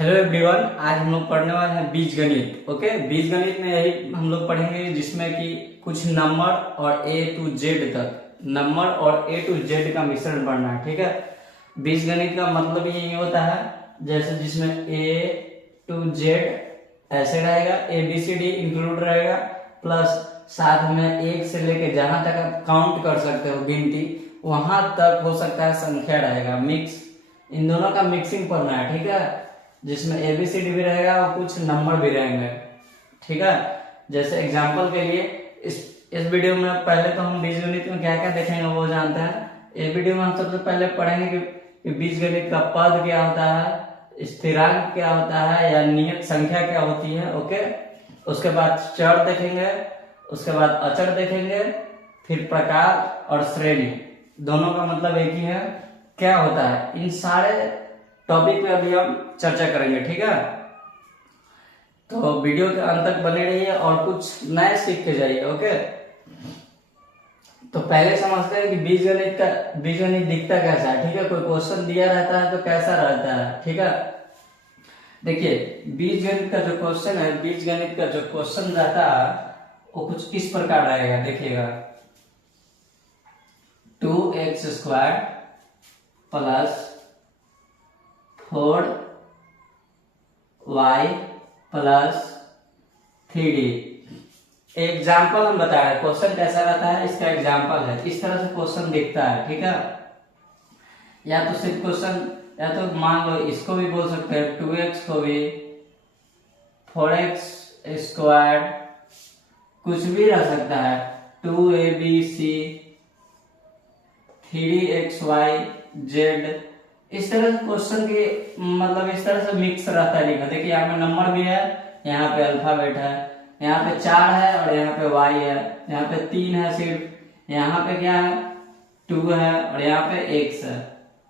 Hello everyone, आज हम लोग पढ़ने वाले हैं बीजगणित। ओके, बीजगणित में यही हम लोग पढ़ेंगे जिसमें कि कुछ नंबर और ए टू जेड तक नंबर और ए टू जेड का मिश्रण पढ़ना है। ठीक है, बीजगणित का मतलब ये होता है जैसे जिसमें ए टू जेड ऐसे रहेगा, A B C D include रहेगा, प्लस साथ में एक से लेके जहां तक आप काउंट कर सकते हो गिनती वहां तक हो सकता है संख्या रहेगा। मिक्स इन दोनों का मिक्सिंग पढ़ना है। ठीक है, जिसमें एबीसीडी भी रहेगा और कुछ नंबर भी रहेंगे। ठीक है, जैसे एग्जांपल के लिए इस वीडियो में पहले तो हम बीजगणित में क्या क्या देखेंगे वो जानते हैं। इस वीडियो में हम सबसे पहले पढ़ेंगे कि बीजगणित का पद क्या होता है, स्थिरांक क्या होता है या नियत संख्या क्या होती है। ओके, उसके बाद चर देखेंगे, उसके बाद अचर देखेंगे, फिर प्रकार और श्रेणी। दोनों का मतलब एक ही है, क्या होता है। इन सारे टॉपिक पे अभी हम चर्चा करेंगे। ठीक है, तो वीडियो के अंत तक बने रहिए और कुछ नए सीख के जाइए। ओके, तो पहले समझते हैं कि बीजगणित दिखता कैसा है। ठीक है, कोई क्वेश्चन दिया रहता है तो कैसा रहता है। ठीक है, देखिए बीजगणित का जो क्वेश्चन है, बीजगणित का जो क्वेश्चन रहता है वो कुछ इस प्रकार रहेगा। देखिएगा, 2x² plus 4y plus 3d। Example हम बता रहे हैं क्वेश्चन कैसा रहता है, इसका एग्जाम्पल है। इस तरह से क्वेश्चन दिखता है। ठीक है, या तो सिर्फ क्वेश्चन, या तो मान लो इसको भी बोल सकते हैं 2x को भी, 4x², कुछ भी रह सकता है, 2abc, 3xyz। इस तरह से क्वेश्चन के मतलब इस तरह से मिक्स रहता है लिखा। देखिए यहाँ पे नंबर भी है, यहाँ पे अल्फाबेट है, यहाँ पे 4 है और यहाँ पे y है, यहाँ पे 3 है सिर्फ, यहाँ पे क्या है 2 है और यहाँ पे x है।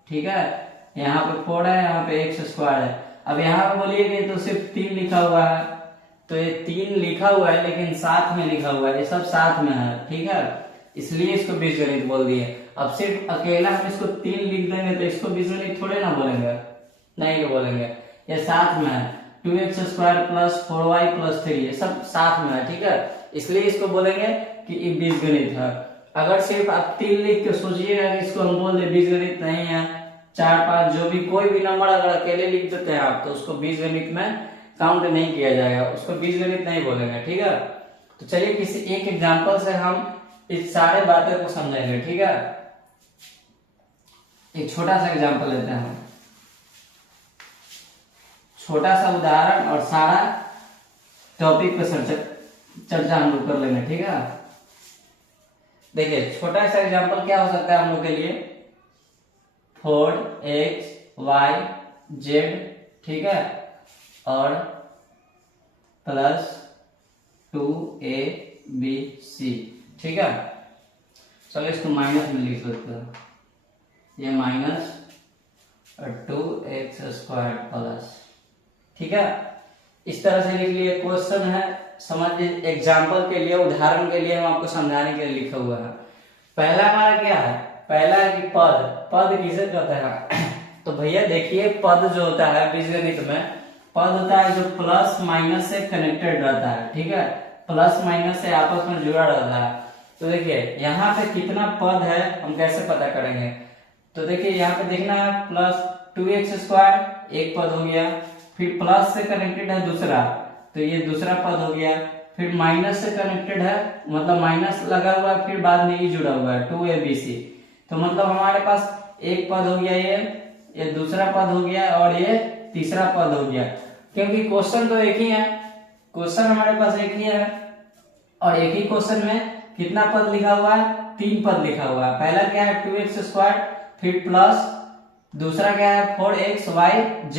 ठीक है, यहाँ पे 4 है, यहाँ पे x² है। अब यहाँ पे बोलिए कि तो सिर्फ 3 लिखा हुआ है, तो ये 3 लिखा हुआ है लेकिन साथ में लिखा हुआ है, ये सब साथ में है। ठीक है, इसलिए इसको बीजगणित बोल दिए। अब सिर्फ अकेला हम इसको 3 लिख देंगे तो इसको बीजगणित थोड़े ना बोलेंगे, नहीं बोलेंगे। ये साथ में है, 2x² प्लस 4y प्लस 3, ये सब साथ में है। ठीक है, इसलिए इसको बोलेंगे कि ये बीजगणित है। अगर सिर्फ आप 3 लिख के सोचिएगा कि इसको हम बोल दे बीजगणित नहीं है, 4 5 जो भी कोई भी नंबर अगर अकेले लिख देते हैं आप तो उसको बीजगणित में काउंट नहीं किया जाएगा, उसको बीजगणित नहीं बोलेंगे। ठीक है, तो चलिए किसी एक एग्जाम्पल से हम इस सारे बातों को समझेंगे। ठीक है, एक छोटा सा एग्जांपल लेते हैं, छोटा सा उदाहरण और सारा टॉपिक पे चर्चा हम लोग कर लेंगे। ठीक है, देखिए छोटा सा एग्जांपल क्या हो सकता है हम लोग के लिए, 4xyz। ठीक है, और प्लस 2abc। ठीक है, चलो इसको माइनस में लिख सकते हैं, ये माइनस 2x² प्लस। ठीक है, इस तरह से लिख लिए। क्वेश्चन है, समझ लीजिए एग्जाम्पल के लिए, उदाहरण के लिए हम आपको समझाने के लिए लिखा हुआ है। पहला हमारा क्या है, पहला है कि पद किसे कहते हैं। तो भैया देखिए पद जो होता है बीजगणित में, पद होता है जो प्लस माइनस से कनेक्टेड रहता है। ठीक है, प्लस माइनस से आपस में जुड़ा रहता है। तो देखिए यहाँ पे कितना पद है हम कैसे पता करेंगे, तो देखिए यहाँ पे देखना है प्लस 2x² एक पद हो गया, फिर प्लस से कनेक्टेड है दूसरा, तो ये दूसरा पद हो गया, फिर माइनस से कनेक्टेड है मतलब माइनस लगा हुआ है, फिर बाद में ये जुड़ा हुआ है 2abc। तो मतलब हमारे पास एक पद हो गया, ये दूसरा पद हो गया और ये तीसरा पद हो गया। क्योंकि क्वेश्चन तो एक ही है, क्वेश्चन हमारे पास एक ही है और एक ही क्वेश्चन में कितना पद लिखा हुआ है, 3 पद लिखा हुआ है। पहला क्या है 2x², फिर प्लस दूसरा क्या है 4xyz।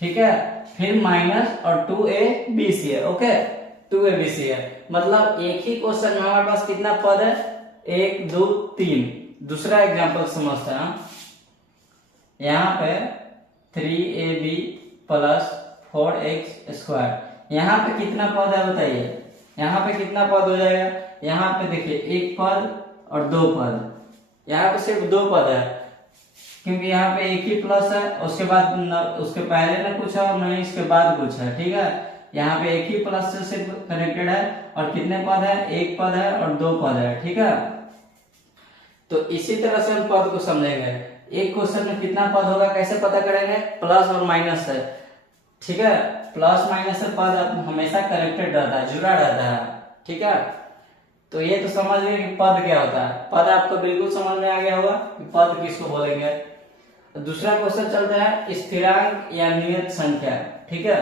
ठीक है, फिर माइनस और 2abc है। ओके, 2abc है, मतलब एक ही क्वेश्चन में हमारे पास कितना पद है, 1 2 3। दूसरा एग्जांपल समझते हैं, यहाँ पे 3ab प्लस 4x², यहाँ पे कितना पद है बताइए, यहाँ पे कितना पद हो जाएगा, यहाँ पे देखिए एक पद और 2 पद, यहाँ पे सिर्फ 2 पद है, क्योंकि यहाँ पे एक ही प्लस है, उसके बाद उसके पहले ना कुछ है और न ही इसके बाद कुछ है, ठीक है। यहाँ पे एक ही प्लस से सिर्फ कनेक्टेड है, और कितने पद है, एक पद है और दो पद है, ठीक है। तो इसी तरह से हम पद को समझेंगे। एक क्वेश्चन में कितना पद होगा कैसे पता करेंगे, प्लस और माइनस से, ठीक है। प्लस माइनस से पद हमेशा कनेक्टेड रहता है, जुड़ा रहता है, ठीक है। तो ये तो समझ गए कि पद क्या होता है। पद आपको बिल्कुल समझ में आ गया होगा कि पद किसको बोलेंगे। दूसरा क्वेश्चन चलता है स्थिरांक या नियत संख्या, ठीक है।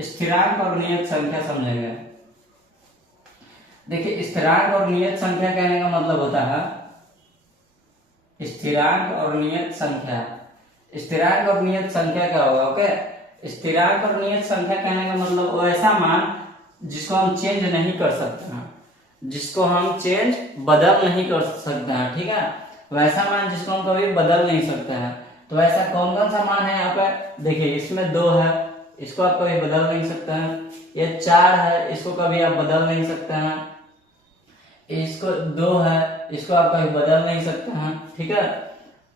स्थिरांक और नियत संख्या समझेंगे। देखिए स्थिरांक और नियत संख्या कहने का मतलब होता है, स्थिरांक और नियत संख्या, स्थिरांक और नियत संख्या क्या होगा, ओके। स्थिरांक और नियत संख्या कहने का मतलब वो ऐसा मान जिसको हम चेंज नहीं कर सकते हैं, जिसको हम चेंज बदल नहीं कर सकते हैं, ठीक है। वैसा मान जिसको हम कभी बदल नहीं सकते हैं। तो ऐसा कौन कौन सा मान है यहाँ पे, देखिए इसमें 2 है, इसको आप कभी बदल नहीं सकते हैं। ये 4 है, इसको कभी आप बदल नहीं सकते हैं। इसको 2 है, इसको आप कभी बदल नहीं सकते हैं, ठीक है।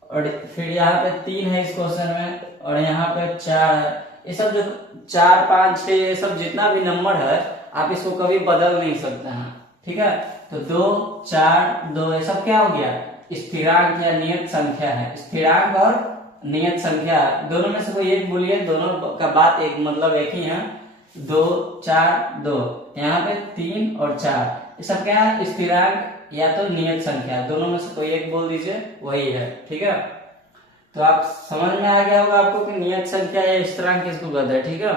और फिर यहाँ पे 3 है इस क्वेश्चन में, और यहाँ पे 4 है। ये सब जो 4, 5, 6 ये सब जितना भी नंबर है आप इसको कभी बदल नहीं सकते हैं, ठीक है। तो 2, 4, 2 ये सब क्या हो गया, स्थिरांक या नियत संख्या है। स्थिरांक और नियत संख्या दोनों में से कोई एक बोलिए, दोनों का बात एक मतलब एक ही है। 2, 4, 2, यहाँ पे 3 और 4 ये सब क्या है, स्थिरांक या तो नियत संख्या, दोनों में से कोई एक बोल दीजिए, वही है, ठीक है। तो आप समझ में आ गया होगा आपको कि नियत संख्या या स्थिरांक किसको कहते हैं, ठीक है।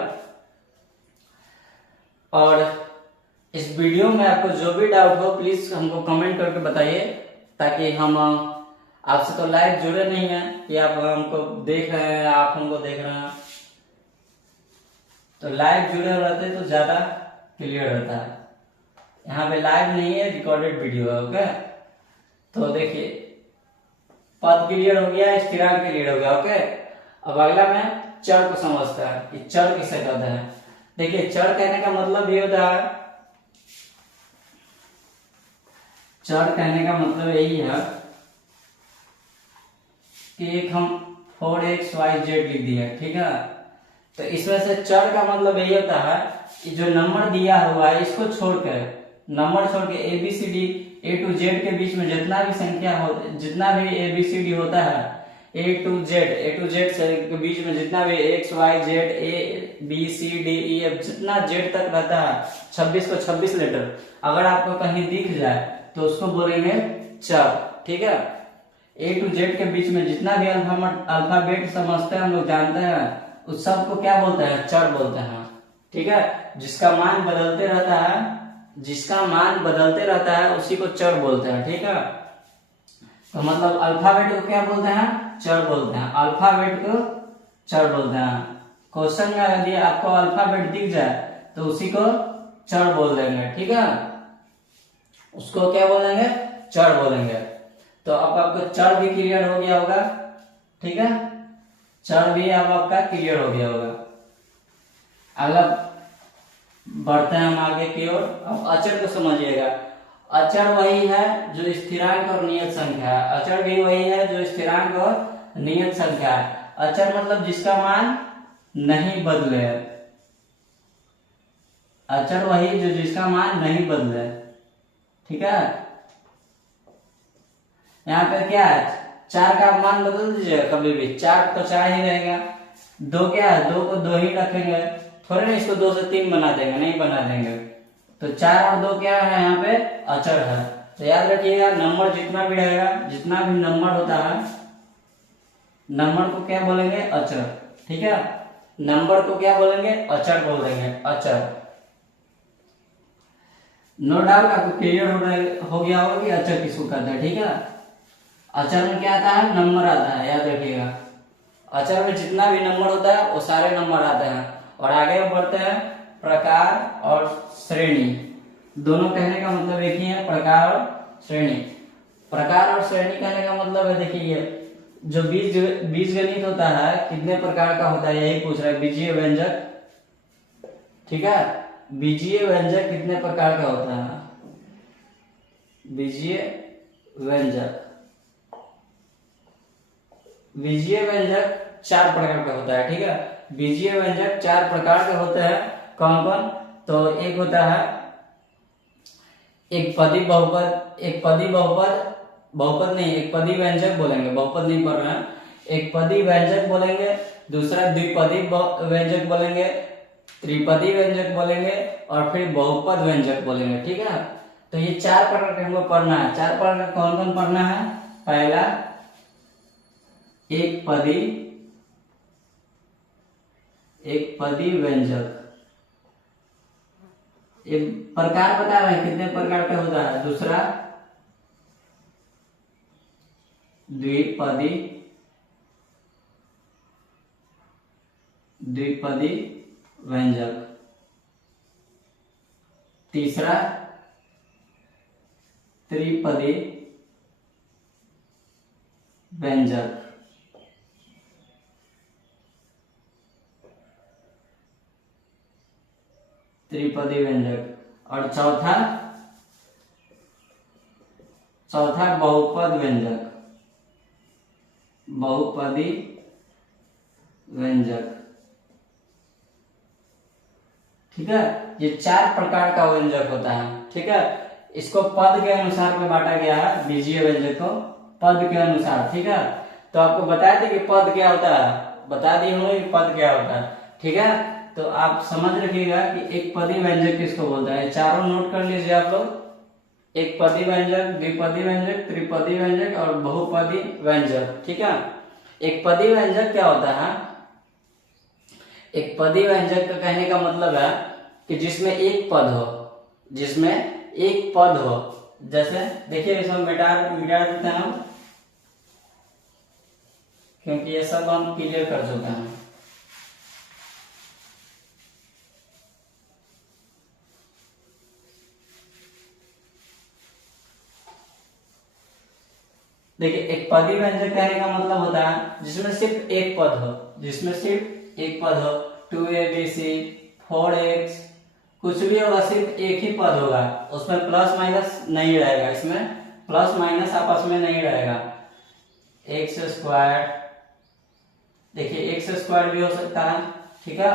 और इस वीडियो में आपको जो भी डाउट हो प्लीज हमको कमेंट करके बताइए, ताकि हम आपसे तो लाइव जुड़े नहीं है कि आप हमको देख रहे हैं, आप हमको देख रहे हैं, तो लाइव जुड़े रहते तो ज्यादा क्लियर रहता है। यहाँ पे लाइव नहीं है, रिकॉर्डेड वीडियो है, ओके। तो देखिए पद क्लियर हो गया, स्थिरांक क्लियर हो गया, ओके। अब अगला में चर को समझता है कि चर किसे कहते हैं। देखिए चर कहने का मतलब ये होता है, चर कहने का मतलब यही है कि एक हम 4xyz लिख दिए, ठीक है। तो इसमें से चर का मतलब यही होता है कि जो नंबर दिया हुआ है इसको छोड़कर, नंबर छोड़ के ABCD A to Z के बीच में जितना भी संख्या हो, जितना भी ABCD होता है, A to Z से के बीच में जितना भी X Y Z ABCDEF जितना Z तक रहता है, 26 को 26 लेटर अगर आपको कहीं दिख जाए तो उसको बोलेंगे चर, ठीक है। A to Z के बीच में जितना भी अल्फाबेट समझते हैं हम लोग जानते हैं, उस सब को क्या बोलते हैं, चर बोलते हैं, ठीक है। जिसका मान बदलते रहता है, जिसका मान बदलते रहता है उसी को चर बोलते हैं, ठीक है। तो मतलब अल्फाबेट को क्या बोलते हैं, चर बोलते हैं, अल्फाबेट को चर बोलते हैं। क्वेश्चन में यदि आपको अल्फाबेट दिख जाए तो उसी को चर बोल देंगे, ठीक है। उसको क्या बोलेंगे, चर बोलेंगे। तो अब आपको चर भी क्लियर हो गया होगा, ठीक है। चर भी अब आपका क्लियर हो गया होगा। अगला बढ़ते हैं हम आगे की ओर। अब अचर को समझिएगा। अचर वही है जो स्थिरांक और नियत संख्या है, अचर भी वही है जो स्थिरांक और नियत संख्या है। अचर मतलब जिसका मान नहीं बदले, अचर वही जो जिसका मान नहीं बदले, ठीक है। यहाँ पे क्या है, 4 का मान बदल दीजिए कभी भी, 4 तो 4 ही रहेगा। 2 क्या है, 2 को 2 ही रखेंगे, थोड़े ना इसको 2 से 3 बना देंगे, नहीं बना देंगे। तो 4 और 2 क्या है, यहाँ पे अचर है। तो याद रखिएगा नंबर जितना भी रहेगा, जितना भी नंबर होता है, नंबर को क्या बोलेंगे, अचर, ठीक है। नंबर को क्या बोलेंगे, अचर बोल देंगे, अचर। नो डाउट आपको क्लियर हो गया होगा कि अचर किसको कहते हैं, ठीक है। अचर में क्या आता है, नंबर आता है, याद रखिएगा। अचर में जितना भी नंबर होता है वो सारे नंबर आते हैं। और आगे बढ़ते हैं, प्रकार और श्रेणी। दोनों कहने का मतलब एक ही है, प्रकार और श्रेणी। प्रकार और श्रेणी कहने का मतलब है, देखिए जो बीजगणित होता है कितने प्रकार का होता है, यही पूछ रहा है। बीजीय व्यंजक, ठीक है। बीजीय व्यंजक कितने प्रकार का होता है, बीजीय व्यंजक बीजीय व्यंजक 4 प्रकार का होता है, ठीक है। बीजीय व्यंजक 4 प्रकार के होते हैं। कौन कौन? तो एक होता है एक पदी बहुपद, एक पदी बहुपद, बहुपद नहीं, एक पदी व्यंजक बोलेंगे, बहुपद नहीं पढ़ रहे हैं। एक पदी व्यंजक बोलेंगे, दूसरा द्विपदी व्यंजक बोलेंगे, त्रिपदी व्यंजक बोलेंगे और फिर बहुपद व्यंजक बोलेंगे, ठीक है। तो ये 4 प्रकार के हमको पढ़ना है। 4 प्रकार का कौन कौन पढ़ना है? पहला एक पदी व्यंजक, ये प्रकार बता रहे हैं कितने प्रकार का होता है। दूसरा द्विपदी व्यंजक, तीसरा त्रिपदी व्यंजक, त्रिपदी व्यंजक और चौथा बहुपद व्यंजक, बहुपदी व्यंजक, ठीक है। ये 4 प्रकार का व्यंजक होता है, ठीक है। इसको पद के अनुसार में बांटा गया है, बीजीय व्यंजक को पद के अनुसार, ठीक है। तो आपको बताया था कि पद क्या होता है, बता दिए होंगे कि पद क्या होता है, ठीक है। तो आप समझ रखिएगा कि एक पदी व्यंजक किसको बोलते हैं। चारों नोट कर लीजिए आप लोग। एक पदी व्यंजक, द्विपदी व्यंजक, त्रिपदी व्यंजक और बहुपदी व्यंजक, ठीक है। एक पदी व्यंजक क्या होता है? एक पदी व्यंजक का कहने का मतलब है कि जिसमें एक पद हो, जिसमें एक पद हो। जैसे देखिए इसमें मिटा देते हैं हम, क्योंकि ये सब हम क्लियर कर चुके हैं। देखिए एक पदी व्यंजक कहने का मतलब होता है जिसमें सिर्फ एक पद हो, जिसमें सिर्फ एक पद हो। 2abc 4x कुछ भी होगा, सिर्फ एक ही पद होगा, उसमें प्लस माइनस नहीं रहेगा, इसमें प्लस माइनस आपस में नहीं रहेगा। एक्स स्क्वायर, देखिए एक्स स्क्वायर भी हो सकता है, ठीक है।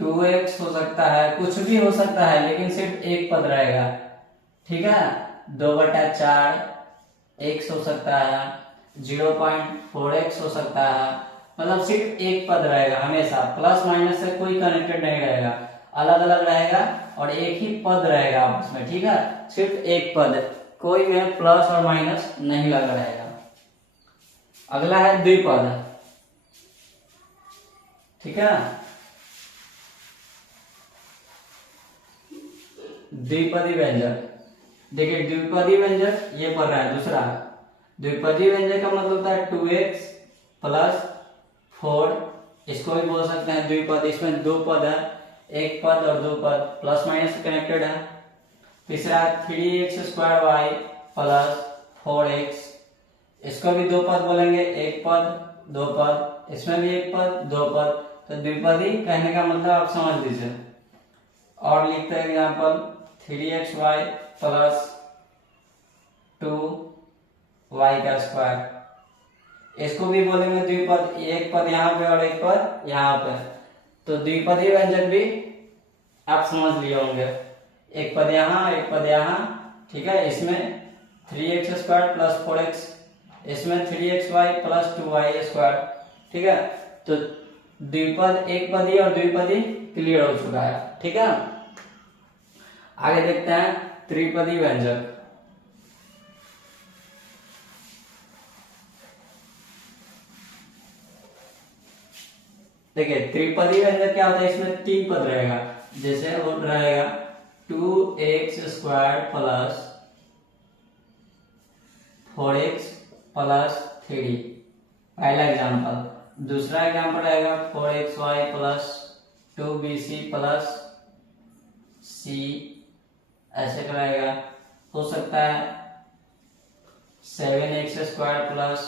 2x हो सकता है, कुछ भी हो सकता है, लेकिन सिर्फ एक पद रहेगा, ठीक है। 2/4 x हो सकता है, 0.4x हो सकता है, मतलब सिर्फ एक पद रहेगा हमेशा, प्लस माइनस से कोई कनेक्टेड नहीं रहेगा, अलग अलग रहेगा और एक ही पद रहेगा आपस में, ठीक है। सिर्फ एक पद, कोई में प्लस और माइनस नहीं लगा रहेगा। अगला है द्विपद, ठीक है। द्विपदी व्यंजक, देखिए द्विपदी व्यंजक ये पढ़ रहा है। दूसरा द्विपदी व्यंजक का मतलब होता है 2x प्लस 4, इसको भी बोल सकते हैं द्विपद। इसमें दो पद है, एक पद और दो पद, प्लस माइनस से कनेक्टेड है। तीसरा 3x² y प्लस 4x, इसको भी दो पद बोलेंगे, एक पद दो पद, इसमें भी एक पद दो पद। तो द्विपदी कहने का मतलब आप समझ लीजिए। और लिखते हैं एग्जाम्पल 3xy प्लस 2y², इसको भी बोलेंगे द्विपद, एक पद यहाँ पे और एक पद यहाँ पे। तो द्विपदी व्यंजक भी आप समझ लिए होंगे, एक पद यहाँ एक पद यहाँ, ठीक है। इसमें 3x² प्लस 4x, इसमें 3xy प्लस 2y², ठीक है। तो द्विपद, एक पदी और द्विपदी क्लियर हो चुका है, ठीक है। आगे देखते हैं त्रिपदी व्यंजक। देखिए त्रिपदी व्यंजक क्या होता है, इसमें 3 पद रहेगा। जैसे वो रहेगा 2x² प्लस 4x प्लस 3, पहला एग्जाम्पल। दूसरा एग्जाम्पल रहेगा 4xy plus 2bc plus c, ऐसे कराएगा। हो सकता है 7x² प्लस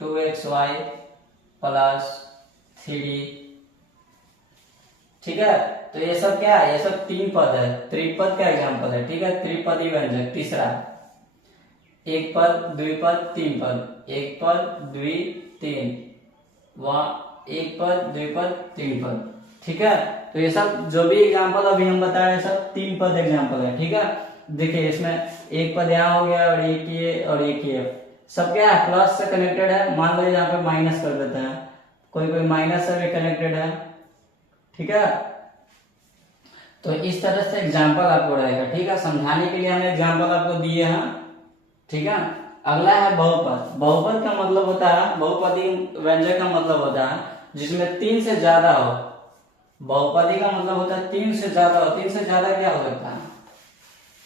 2xy प्लस 3, ठीक है। तो ये सब क्या है, ये सब 3 पद है, त्रिपद का एग्जाम्पल है, ठीक है। त्रिपदी व्यंजक। तीसरा एक पद, द्विपद, तीन पद, एक पद, द्वि, तीन, वहाँ एक पद, द्विपद, तीन पद। ठीक है, तो ये सब जो भी एग्जाम्पल अभी हम बता रहे हैं सब तीन पद एग्जाम्पल है। ठीक है, देखिए इसमें एक पद यहाँ हो गया और एक ये और एक ये, सब क्या है प्लस से कनेक्टेड है। मान लो यहाँ पे माइनस कर देते हैं, कोई कोई माइनस से भी कनेक्टेड है। ठीक है, तो इस तरह से एग्जाम्पल आपको रहेगा। ठीक है, समझाने के लिए हमने एग्जाम्पल आपको दिए हैं। ठीक है, अगला है बहुपद। बहुपद का मतलब होता है, बहुपदी व्यंजक का मतलब होता है जिसमें तीन से ज्यादा हो। बहुपदी का मतलब होता है तीन से ज्यादा हो। तीन से ज्यादा क्या हो सकता है?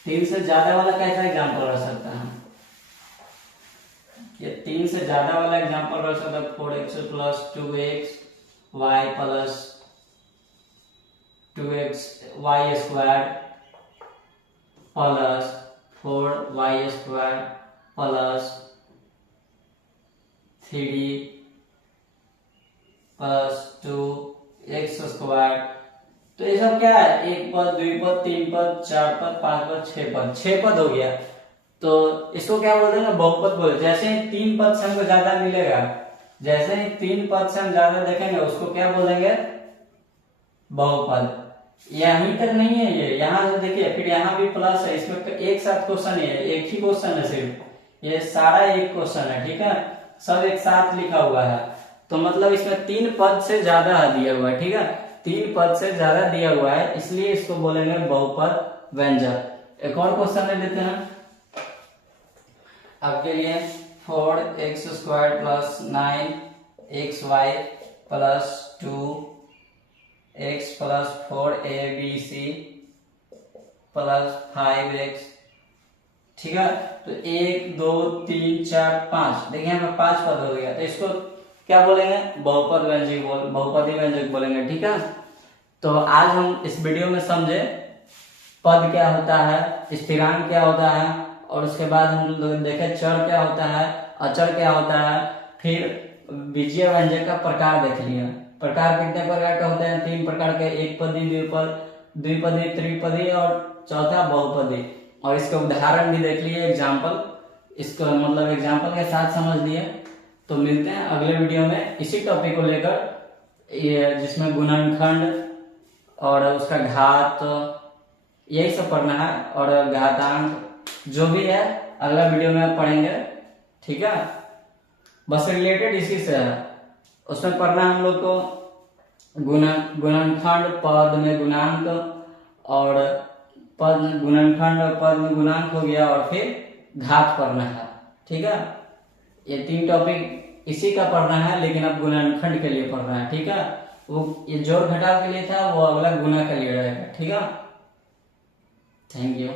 तीन से ज्यादा वाला कैसा एग्जाम्पल रह सकता है? ये तीन से ज्यादा वाला एग्जाम्पल रह सकता है 4x plus 2x y plus 2x y square plus 4y square plus 3 plus 2x square. तो ये सब क्या है? एक पद, द्विपद, तीन पद, चार पद, पांच पद, छह पद। छह पद हो गया, तो इसको क्या बोलते हैं? बहुपद बोलते हैं। जैसे ही तीन पद से हमको ज्यादा मिलेगा, जैसे ही तीन पद से हम ज्यादा देखेंगे उसको क्या बोलेंगे? बहुपद। यहीं तक नहीं है ये, यहाँ से देखिए फिर यहाँ भी प्लस है। इसमें एक साथ क्वेश्चन है, एक ही क्वेश्चन है सिर्फ, ये सारा एक क्वेश्चन है। ठीक है, सब एक साथ लिखा हुआ है, तो मतलब इसमें तीन पद से ज्यादा दिया हुआ है। ठीक है, तीन पद से ज्यादा दिया हुआ है, इसलिए इसको बोलेंगे बहुपद व्यंजक। एक और क्वेश्चन ले लेते हैं आपके लिए। 4x square plus 9xy plus 2x plus 4abc plus 5x। ठीक है, तो 1 2 3 4 5, देखिए यहाँ पे 5 पद हो गया, तो इसको क्या बोलेंगे? बहुपद व्यंजक बहुपदी व्यंजक बोलेंगे। ठीक है, तो आज हम इस वीडियो में समझे पद क्या होता है, स्थिरांक क्या होता है, और उसके बाद हम लोग देखे चर क्या होता है, अचर क्या होता है, फिर बीजीय व्यंजक का प्रकार देख लिया। प्रकार कितने प्रकार का होते हैं? तीन प्रकार के, एक पदी, द्विपदी, त्रिपदी और चौथा बहुपदी। और इसके उदाहरण भी देख लिए, एग्जाम्पल, इसका मतलब एग्जाम्पल के साथ समझ लिए। तो मिलते हैं अगले वीडियो में इसी टॉपिक को लेकर, ये जिसमें गुणनखंड और उसका घात, यही सब पढ़ना है, और घातांक जो भी है अगला वीडियो में पढ़ेंगे। ठीक है, बस रिलेटेड इसी से है, उसमें पढ़ना हम लोग को गुणनखंड, पद में गुणांक, और पद गुणनखंड और पद में गुणांक हो गया, और फिर घात पढ़ना है। ठीक है, ये तीन टॉपिक इसी का पढ़ना है, लेकिन अब गुणनखंड के लिए पढ़ना है। ठीक है, वो ये जोड़ घटाव के लिए था, वो अगला गुणा के लिए रहेगा। ठीक है, थैंक यू।